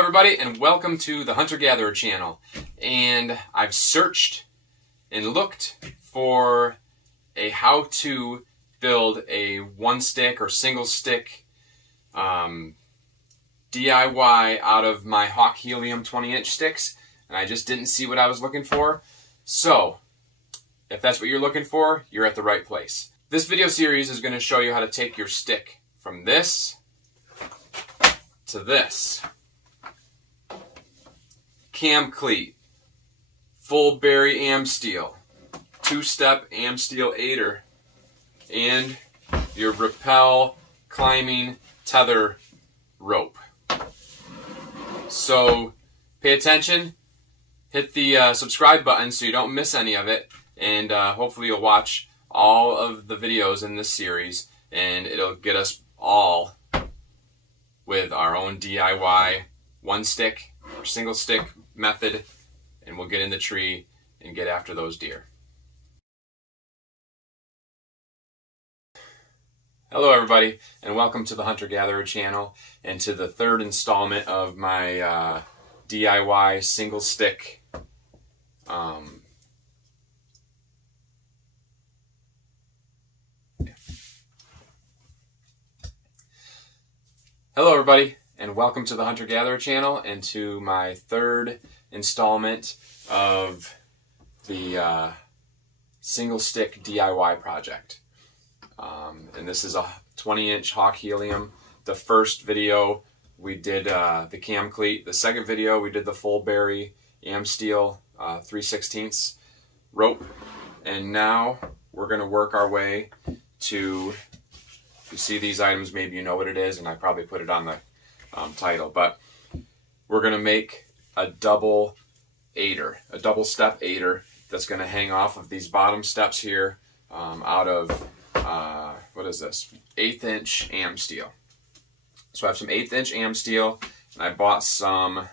everybody, and welcome to the Hunter-Gatherer channel. And I've searched and looked for a how to build a one stick or single stick DIY out of my Hawk Helium 20-inch sticks, and I just didn't see what I was looking for. So if that's what you're looking for, you're at the right place. This video series is going to show you how to take your stick from this to this. Cam cleat, full berry Amsteel, two-step Amsteel aider, and your rappel climbing tether rope. So pay attention, hit the subscribe button so you don't miss any of it, and hopefully you'll watch all of the videos in this series, and it'll get us all with our own DIY one stick or single stick method, and we'll get in the tree and get after those deer. Hello everybody, and welcome to the Hunter-Gatherer channel and to the third installment of my DIY single stick Hello everybody, and welcome to the Hunter-Gatherer channel and to my third installment of the single stick DIY project. And this is a 20-inch Hawk Helium. The first video we did the cam cleat. The second video we did the full berry Amsteel 3/16 rope. And now we're going to work our way to, if you see these items, maybe you know what it is, and I probably put it on the title, but we're going to make a double aider, a double step aider that's going to hang off of these bottom steps here out of, what is this, 1/8 inch Amsteel. So I have some 1/8 inch Amsteel, and I bought some, I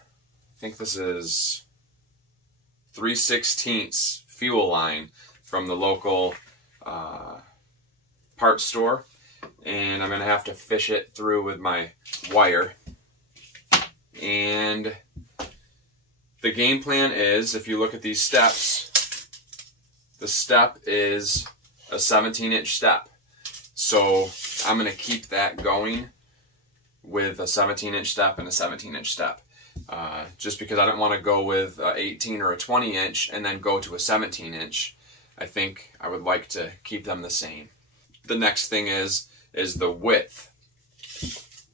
think this is 3/16 fuel line from the local parts store. And I'm going to have to fish it through with my wire. And the game plan is, if you look at these steps, the step is a 17-inch step. So I'm going to keep that going with a 17-inch step and a 17-inch step. Just because I don't want to go with an 18 or a 20-inch and then go to a 17-inch. I think I would like to keep them the same. The next thing is the width.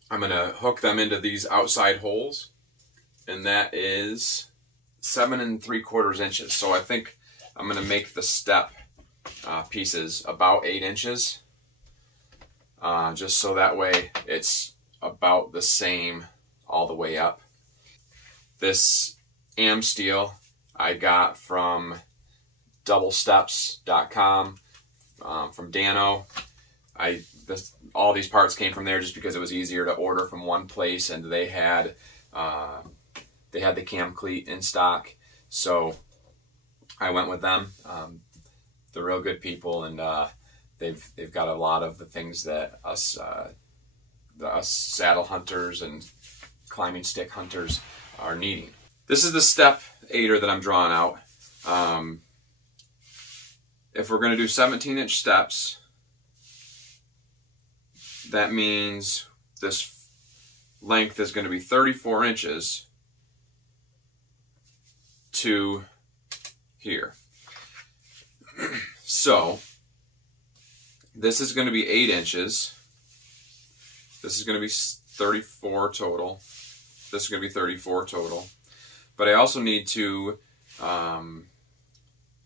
I'm going to hook them into these outside holes, and that is 7 3/4 inches. So I think I'm going to make the step pieces about 8 inches, just so that way it's about the same all the way up. This Amsteel I got from doublesteps.com, from Dano. All these parts came from there just because it was easier to order from one place, and they had the cam cleat in stock, so I went with them. They're real good people, and they've got a lot of the things that us saddle hunters and climbing stick hunters are needing. This is the step aider that I'm drawing out. If we're going to do 17-inch steps, that means this length is going to be 34 inches to here. So this is going to be 8 inches. This is going to be 34 total. This is going to be 34 total. But I also need to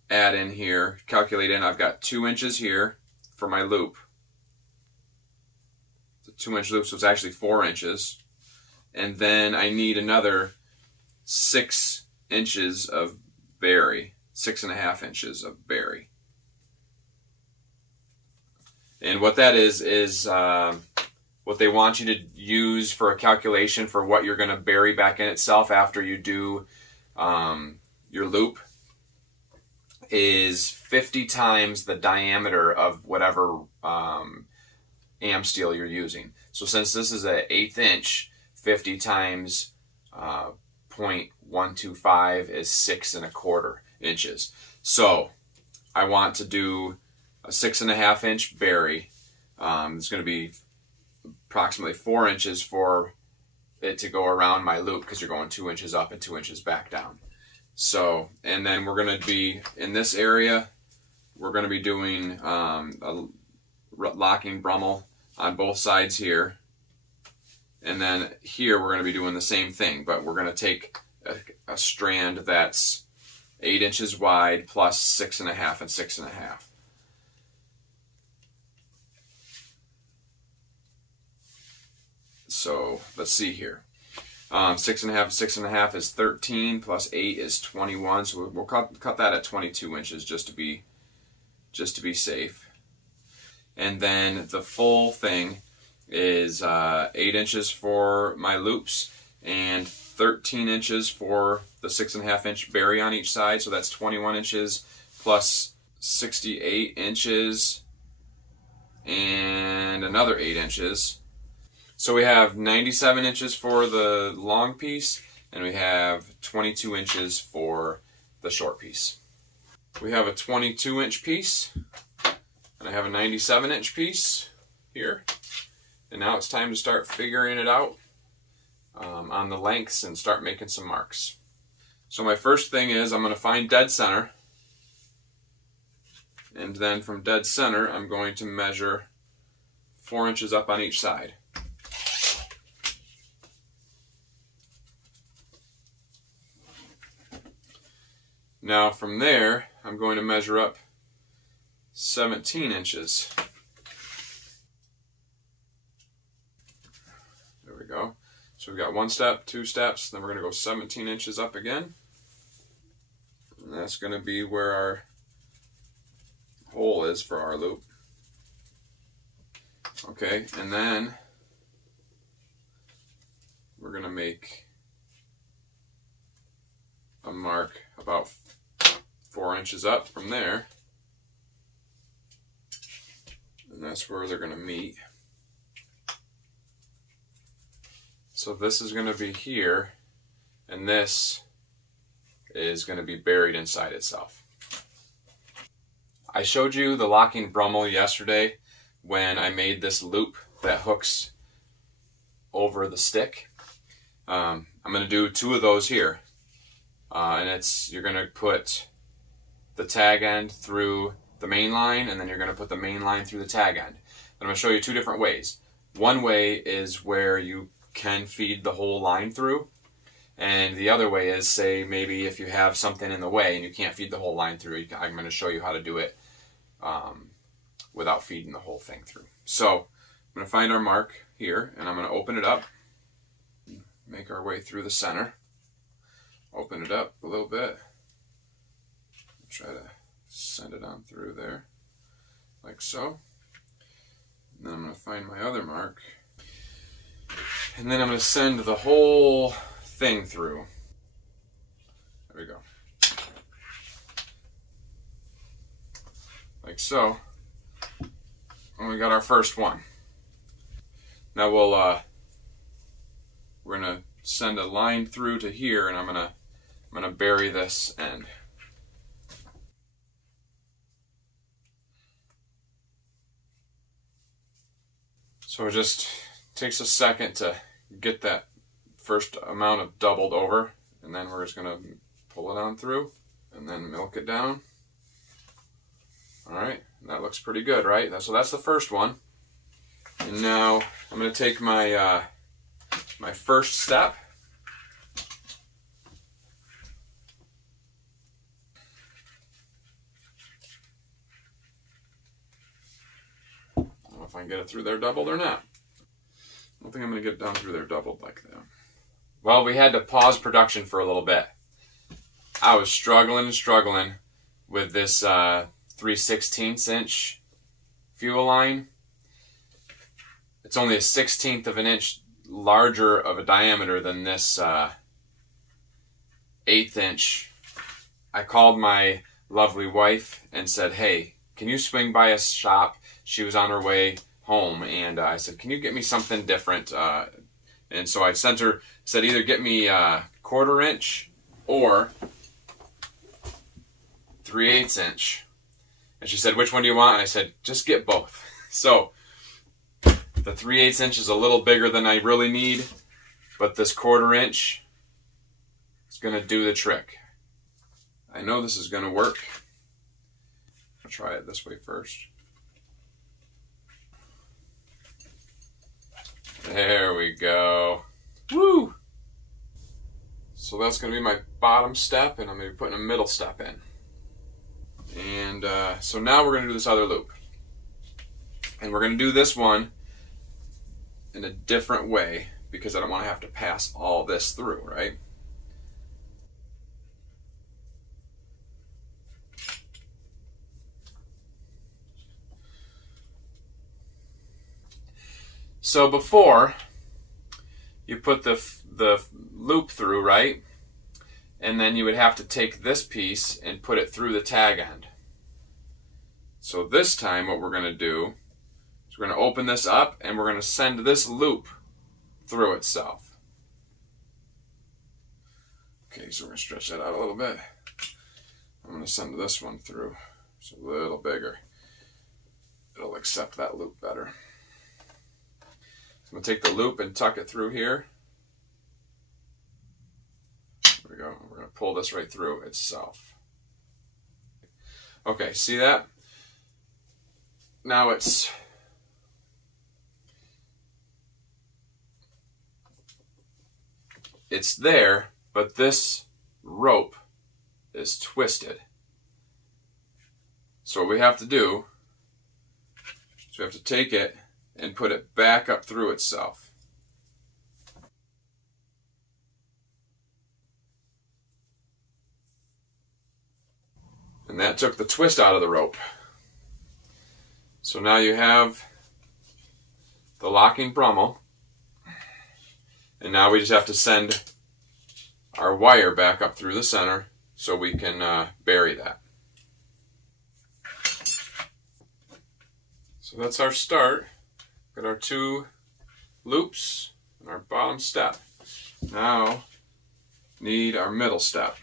add in here, calculate in, I've got 2 inches here for my loop. 2-inch loop, so it's actually 4 inches. And then I need another 6 inches of berry, 6.5 inches of berry. And what that is what they want you to use for a calculation for what you're going to bury back in itself after you do your loop is 50 times the diameter of whatever Amsteel you're using. So since this is an 1/8 inch, 50 times 0.125 is 6¼ inches. So I want to do a 6½ inch bury. It's going to be approximately 4 inches for it to go around my loop, because you're going 2 inches up and 2 inches back down. So, and then we're going to be in this area, we're going to be doing a locking Brummel on both sides here. And then here we're going to be doing the same thing, but we're going to take a strand that's 8 inches wide plus 6½ and 6½. So let's see here. 6½ and 6½ is 13 plus 8 is 21. So we'll cut that at 22 inches just to be safe. And then the full thing is 8 inches for my loops and 13 inches for the 6½ inch bury on each side. So that's 21 inches plus 68 inches and another 8 inches. So we have 97 inches for the long piece, and we have 22 inches for the short piece. We have a 22-inch piece, and I have a 97-inch piece here. And now it's time to start figuring it out on the lengths and start making some marks. So my first thing is I'm going to find dead center, and then from dead center I'm going to measure 4 inches up on each side. Now from there, I'm going to measure up 17 inches. There we go. So we've got 1 step, 2 steps, then we're going to go 17 inches up again. And that's going to be where our hole is for our loop. Okay, and then we're going to make a mark about 4 inches up from there, and that's where they're going to meet. So this is going to be here, and this is going to be buried inside itself. I showed you the locking Brummel yesterday when I made this loop that hooks over the stick. I'm going to do 2 of those here. And you're going to put the tag end through the main line, and then you're going to put the main line through the tag end. And I'm going to show you 2 different ways. One way is where you can feed the whole line through, and the other way is, say, maybe if you have something in the way and you can't feed the whole line through, I'm going to show you how to do it without feeding the whole thing through. So I'm going to find our mark here, and I'm going to open it up, make our way through the center. Open it up a little bit. Try to send it on through there, like so. And then I'm going to find my other mark. And then I'm going to send the whole thing through. There we go. Like so. And we got our first one. Now we're going to send a line through to here, and I'm going to bury this end. So it just takes a second to get that first amount of doubled over, and then we're just going to pull it on through and then milk it down. Alright, that looks pretty good, right? So that's the first one. And now I'm going to take my my first step. I don't know if I can get it through there doubled or not. I don't think I'm going to get it down through there doubled like that. Well, we had to pause production for a little bit. I was struggling with this 3/16 inch fuel line. It's only a 1/16 of an inch larger of a diameter than this 1/8 inch. I called my lovely wife and said, hey, can you swing by a shop? She was on her way home, and I said, can you get me something different? And so I sent her, said either get me a 1/4 inch or 3/8 inch. And she said, which one do you want? And I said, just get both. So the 3/8 inch is a little bigger than I really need, but this 1/4 inch is going to do the trick. I know this is going to work. I'll try it this way first. There we go. Woo! So that's going to be my bottom step, and I'm going to be putting a middle step in. And so now we're going to do this other loop. And we're going to do this one in a different way because I don't want to have to pass all this through, right? So before, you put the loop through, right? And then you would have to take this piece and put it through the tag end. So this time what we're going to do is we're going to open this up and we're going to send this loop through itself. Okay, so we're going to stretch that out a little bit. I'm going to send this one through. It's a little bigger. It'll accept that loop better. So I'm going to take the loop and tuck it through here. There we go. We're going to pull this right through itself. Okay, see that? Now it's there, but this rope is twisted. So what we have to do is we have to take it and put it back up through itself. And that took the twist out of the rope. So now you have the locking Brummel, and now we just have to send our wire back up through the center so we can bury that. So that's our start. Got our 2 loops and our bottom step. Now need our middle step.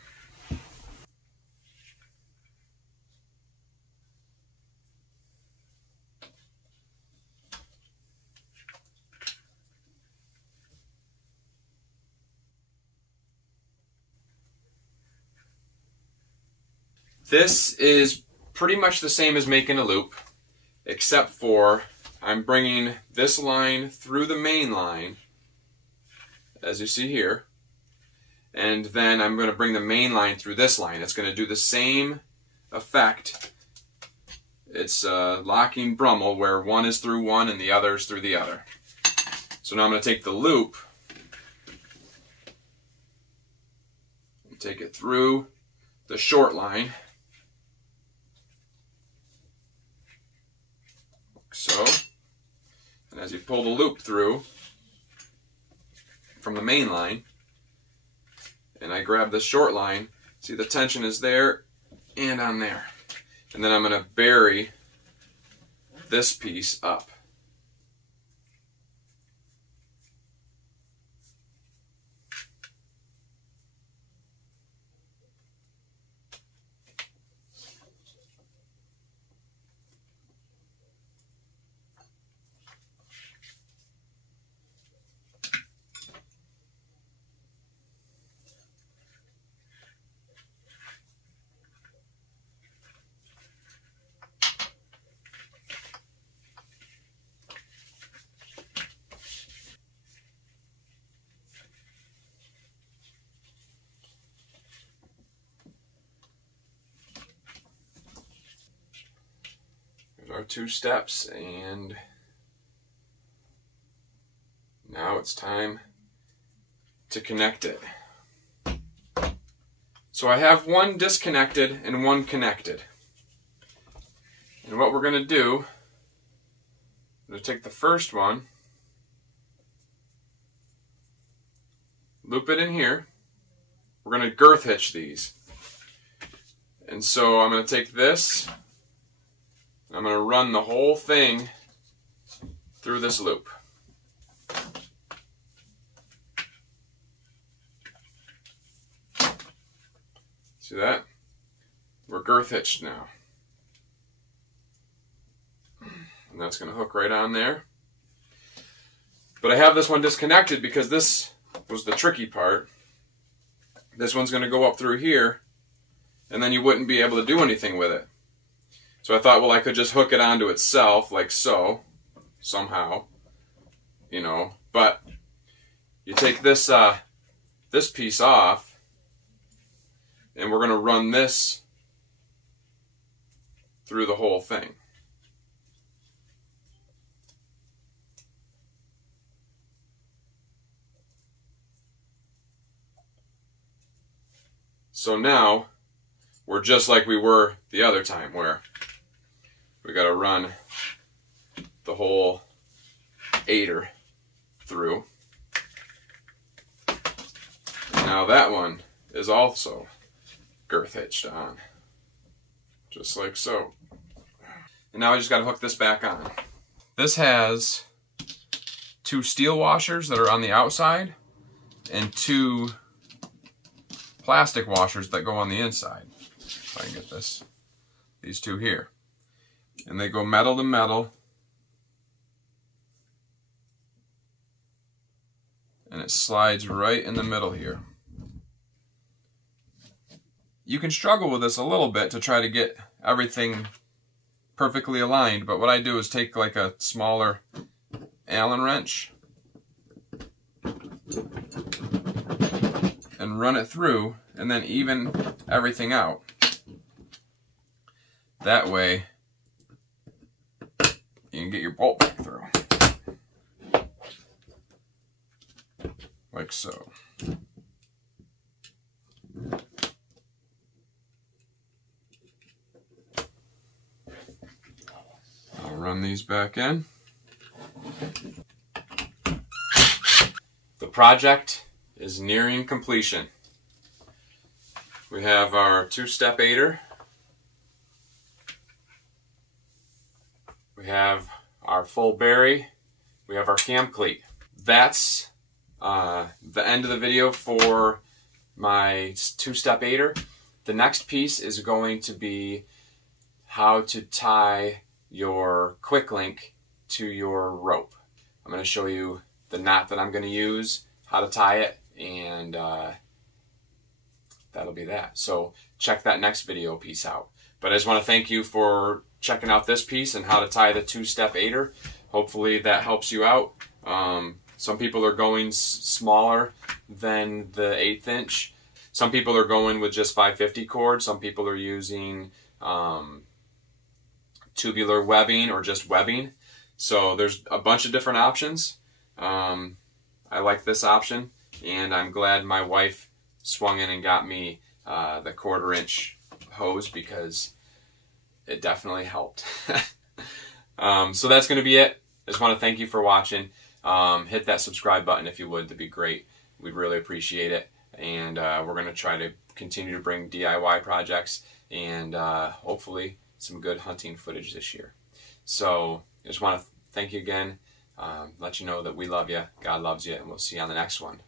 This is pretty much the same as making a loop, except for I'm bringing this line through the main line, as you see here, and then I'm going to bring the main line through this line. It's going to do the same effect. It's a locking Brummel where one is through one and the other is through the other. So now I'm going to take the loop and take it through the short line. So, and as you pull the loop through from the main line, and I grab the short line, see the tension is there and on there. And then I'm going to bury this piece up. Our 2 steps, and now it's time to connect it. So I have one disconnected and one connected. And what we're going to do, I'm going to take the first one, loop it in here. We're going to girth hitch these. And so I'm going to take this, I'm going to run the whole thing through this loop. See that? We're girth hitched now. And that's going to hook right on there. But I have this one disconnected because this was the tricky part. This one's going to go up through here, and then you wouldn't be able to do anything with it. So I thought, well, I could just hook it onto itself, like so, somehow, you know. But you take this this piece off, and we're going to run this through the whole thing. So now we're just like we were the other time, where we got to run the whole aider through. Now that one is also girth hitched on, just like so. And now I just got to hook this back on. This has 2 steel washers that are on the outside and 2 plastic washers that go on the inside. If I can get this, these 2 here. And they go metal to metal. And it slides right in the middle here. You can struggle with this a little bit to try to get everything perfectly aligned, but what I do is take like a smaller Allen wrench and run it through, and then even everything out. That way you can get your bolt back through. Like so. I'll run these back in. The project is nearing completion. We have our 2-step aider. We have our full berry. We have our cam cleat. That's the end of the video for my 2-step aider. The next piece is going to be how to tie your quick link to your rope. I'm going to show you the knot that I'm going to use, how to tie it, and that'll be that. So check that next video piece out. But I just want to thank you for checking out this piece and how to tie the 2-step aider. Hopefully that helps you out. Some people are going smaller than the 1/8 inch. Some people are going with just 550 cord. Some people are using tubular webbing or just webbing. So there's a bunch of different options. I like this option, and I'm glad my wife swung in and got me the 1/4 inch hose, because it definitely helped. So that's going to be it. I just want to thank you for watching. Hit that subscribe button if you would. That'd be great. We'd really appreciate it. And we're going to try to continue to bring DIY projects and hopefully some good hunting footage this year. So I just want to thank you again. Let you know that we love you, God loves you, and we'll see you on the next one.